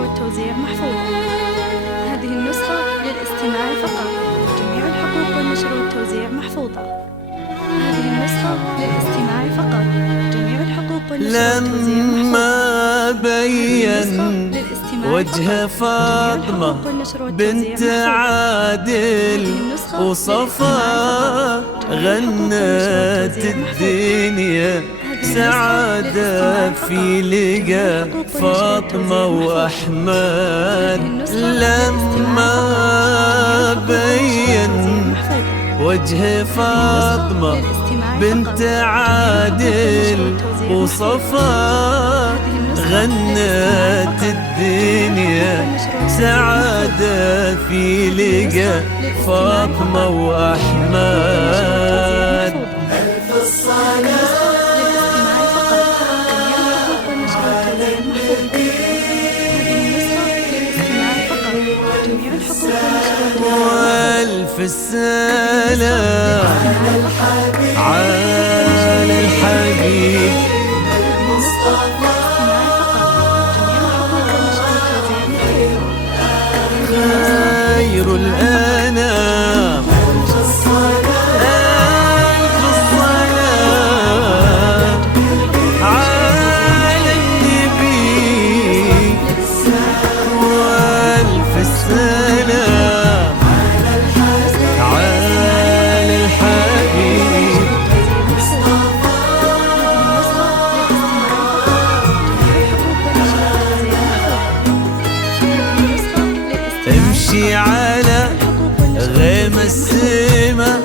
والتوزيع محفوظة. هذه النسخة للاستماع فقط. جميع الحقوق والنشر والتوزيع محفوظة. هذه النسخة للاستماع فقط. جميع الحقوق والنشر والتوزيع لما بين وجه فاطمة بنت عادل وصفا غنت الدنيا سعادة في لقى فاطمة وأحمد. لما بين وجه فاطمة بنت عادل وصفا غنت الدنيا سعادة في لقى فاطمة وأحمد. ألف الصلاة وألف السلام على الحبيب خير الأنام. ألف الصلاة على النبي وألف السلام على الحبيب. امشي على غيم السما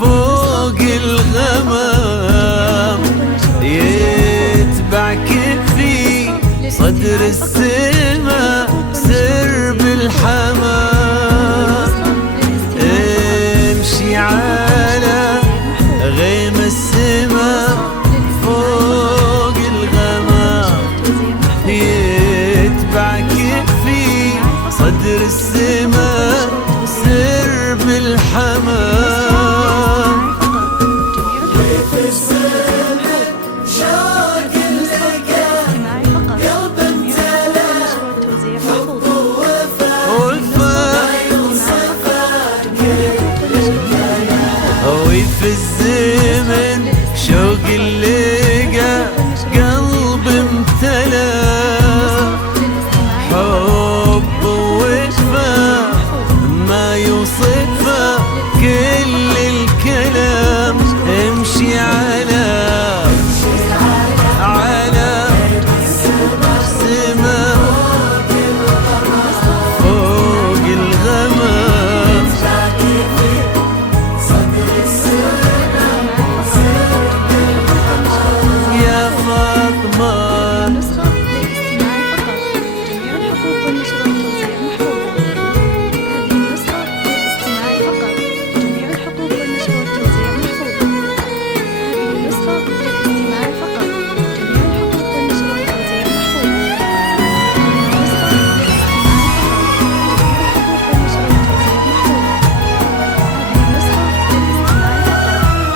فوق الغمام يتبعك في صدر السما سرب الحمام. امشي على غيم السما فوق الغمام يتبعك في صدر السما سرب الحمام. كيف السمع شوق لقى قلب امتلأ وفا وفي الزمن شوق لقى قلب امتلأ حب ووفا ما يوصفه كل الكلام. امشي على سما فوق الغمام يا فاطمة. نسخة للاستماع فقط. جميع الحقوق والنشر والتوزيع محفوظة. هذه النسخة للاستماع فقط. جميع الحقوق والنشر والتوزيع محفوظة. هذه النسخة للاستماع فقط. جميع الحقوق والنشر والتوزيع محفوظة. نسخة للاستماع فقط. جميع الحقوق والنشر والتوزيع محفوظة. هذه النسخة للاستماع فقط.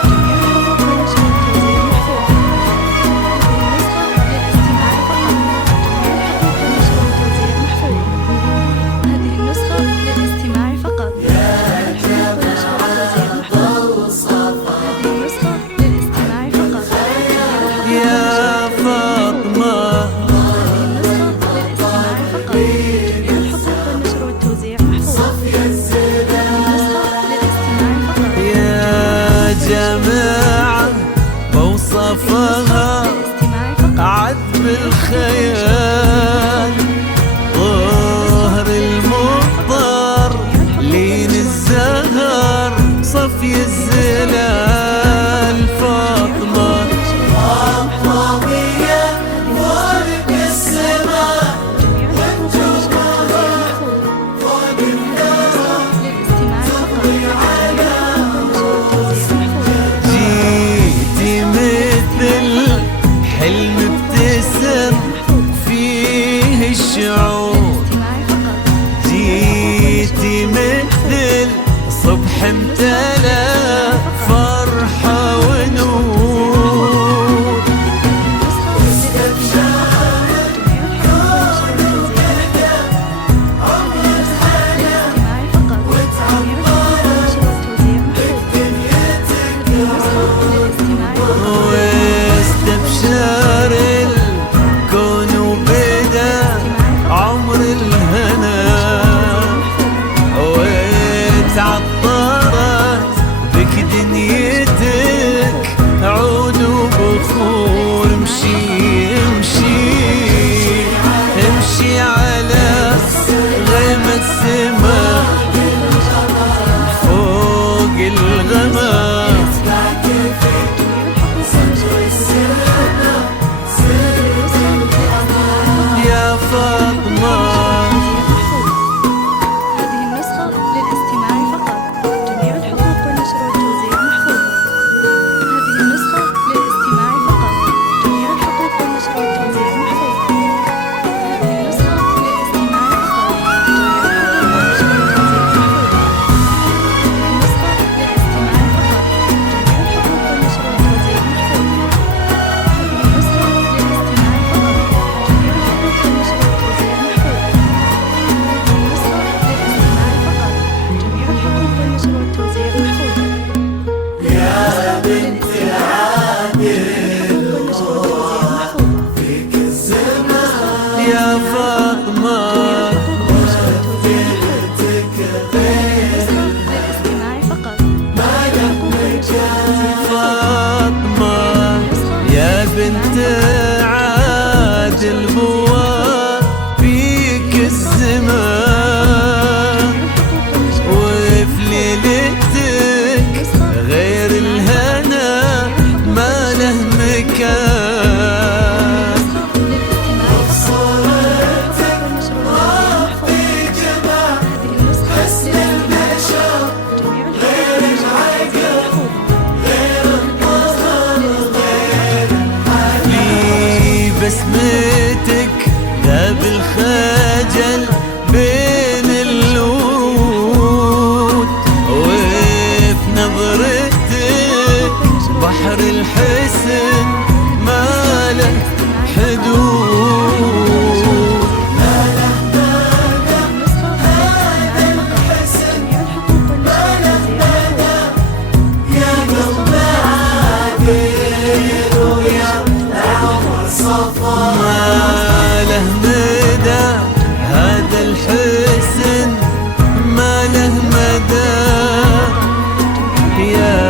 جميع الحقوق والنشر والتوزيع محفوظة. هذه النسخة للاستماع فقط. جميع الحقوق والنشر والتوزيع محفوظة. هذه النسخة للاستماع فقط. يا فاطمة. هذه النسخة للاستماع فقط. جميع الحقوق والنشر والتوزيع محفوظة. هذه النسخة للاستماع فقط. يا جماعة بوصفها للاستماع فقط. عذب الخيال ظهر المضطر لين الزهر صفي الزلال. فاطمة طاغية فوق السماء فوق للاستماع فقط. جيتي مثل حلم ابتسم في شار الكون وبدا عمر الهنا، واتعطرت بك دنيتك عود وبخور. امشي امشي امشي على غيمة السما فوق الغمام. يا فاطمة هذه النسخة للاستماع فقط، جميع الحقوق والنشر والتوزيع محفوظة. هذه النسخة للاستماع فقط، جميع الحقوق والنشر والتوزيع محفوظة. هذه النسخة للاستماع فقط، جميع الحقوق والنشر والتوزيع محفوظة. هذه النسخة للاستماع فقط، جميع الحقوق والنشر والتوزيع محفوظة. هذه النسخة للاستماع فقط، جميع الحقوق والنشر والتوزيع محفوظة. هذه النسخة للاستماع فقط، جميع الحقوق والنشر والتوزيع محفوظة. يا بنت العادل فيك الزمان. يا فاطمة للاستماع فقط، فاطمة يا بنت عادل بواب فيك الزمان، وفي ليلتك غير الهنا ما له مكان. صورتك في جمال حسن النشاط غير العقل غير الطهر غير في بسمتك ذاب الخجل بين الورود، وفي نظرتك بحر الحسن ما له حدود. يا قلب عادل ويا عمر صفا. ما له مدى هذا الحسن ما له مدى. يا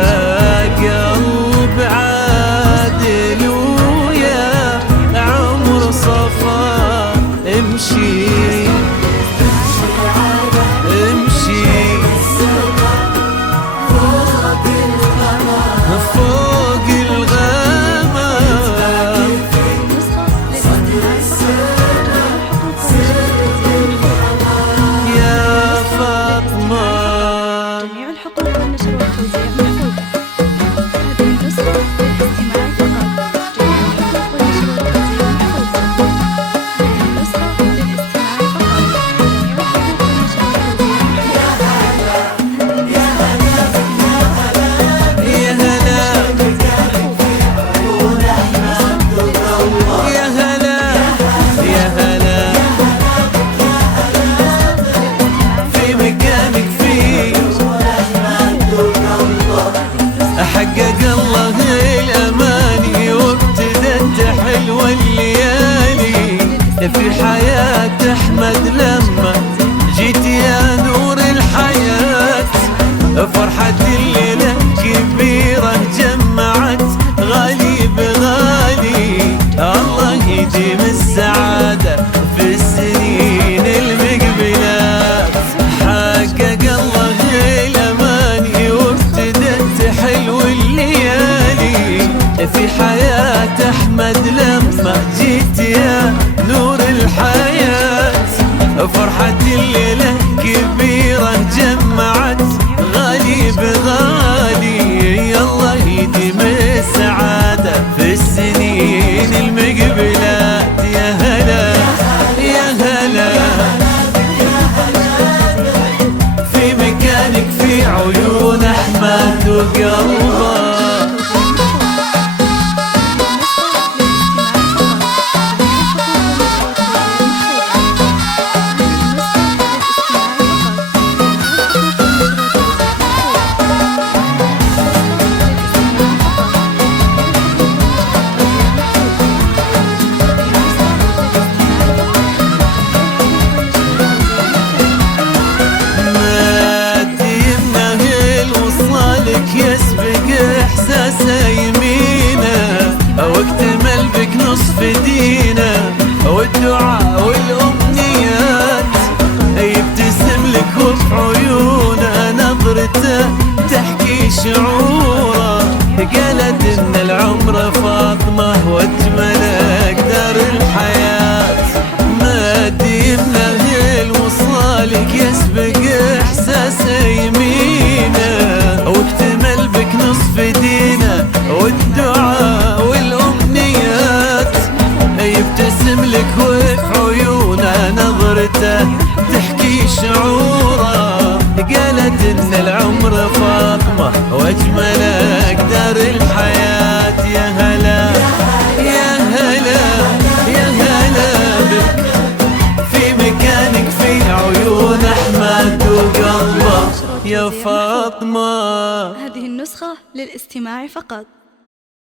قلب عادل ويا عمر صفا. امشي امشي فوق الغمام. يا فاطمة جميع الحقوق والنشر والتوزيع محفوظة. هذه النسخة للاستماع فقط، جميع الحقوق والنشر والتوزيع محفوظة. هذه النسخة للاستماع فقط، جميع الحقوق والنشر والتوزيع محفوظة. يا هلا يا هلا يا هلا في مكانك فيه حقق الله الأماني، وابتدت حلوة الليالي في حياة أحمد لما جيت يا نور الحياة. فرحة الليلة كبيرة جمعت غالي بغالي، الله يديم السعادة في السنين المقبلات. حقق الله الأماني وابتدت حلو الليالي في حياة أحمد لما جيت يا نور الحياة. فرحة الليلة كبيرة جمعت غالي بغالي، الله يديم السعادة في السنين المقبلات. يا هلا يا هلا في مكانك في عيون أحمد وقلبه. واكتمل بك نصف دينا والدعاء والأمنيات يبتسم لك وفي عيونه نظرته تحكي شعوره قالت إن العمر فاطمة واجمل أقدار الحياة ما ديمنا الوصالك يسبق إحساس يمينه واكتمل بك نصف دينه والدعاء والأمنيات يبتسم لك وفي عيونه نظرته تحكي شعوره قالت إن العمر فاطمة واجمل أقدار الحياة يا هلا يا هلا يا هلا بك في مكانك في عيون أحمد وقلبه يا فاطمة. هذه النسخة للاستماع فقط.